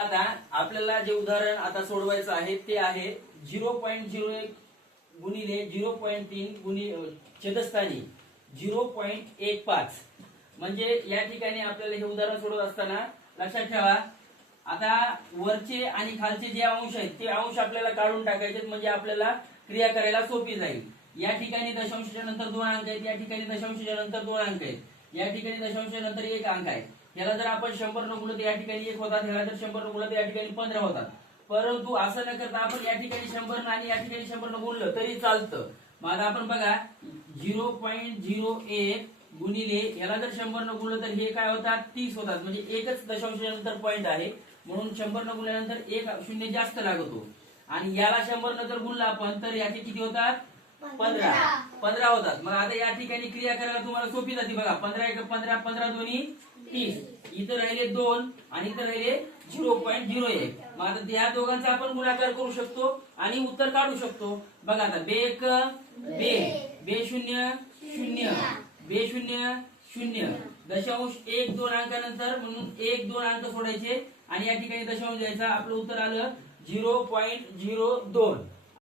आता आपल्याला जे उदाहरण आता सोडवायचं आहे ते आहे 0.01 गुणिले 0.3 छेदस्थानी 0.15. म्हणजे या ठिकाणी आपल्याला हे उदाहरण सोडवत असताना लक्षात ठेवा, आता वरचे आणि खालचे जे अंश आहेत ते अंश आपल्याला काढून टाकायचे, म्हणजे आपल्याला क्रिया करायला सोपी जाईल. या ठिकाणी दशांशाच्या नंतर 2 अंक आहेत, या ठिकाणी दशांशाच्या नंतर 2 अंक आहेत, या ठिकाणी दशांशाच्या नंतर 1 अंक आहे. याला जर आपण 100 न गुणलं तर या ठिकाणी 1 होतात, याला जर 100 न गुणलं तर या ठिकाणी 15 होतात. परंतु असं न करता आपण या ठिकाणी 100 आणि या ठिकाणी 100 न गुणलं तरी चालतं. मग आता आपण बघा 0.01 गुणिले याला जर 100 न गुणलं तर हे काय होतात 30 होतात, म्हणजे एकच दशांशाच्या नंतर पॉईंट आहे म्हणून 100 न गुणल्यानंतर एक शून्य जास्त लागतो. आणि याला 100 न जर गुणलं आपण तर याचे किती होतात 15 होतात. मग आता या ठिकाणी क्रिया करायला तुम्हाला सोपी जाते बघा. 15 1 15, 15 दोन्ही 30, इथं राहिले 2 आणि इथं राहिले 0.01. मग आता या दोघांचा आपण गुणाकार करू शकतो आणि उत्तर काढू शकतो. बघा आता बे 1 बे, बे 0 0, बे 0 0, दशांश 1 2 अंकानंतर म्हणून 1 2 अंक सोडायचे आणि या ठिकाणी दशांश द्यायचा. आपलं उत्तर आलं 0.02.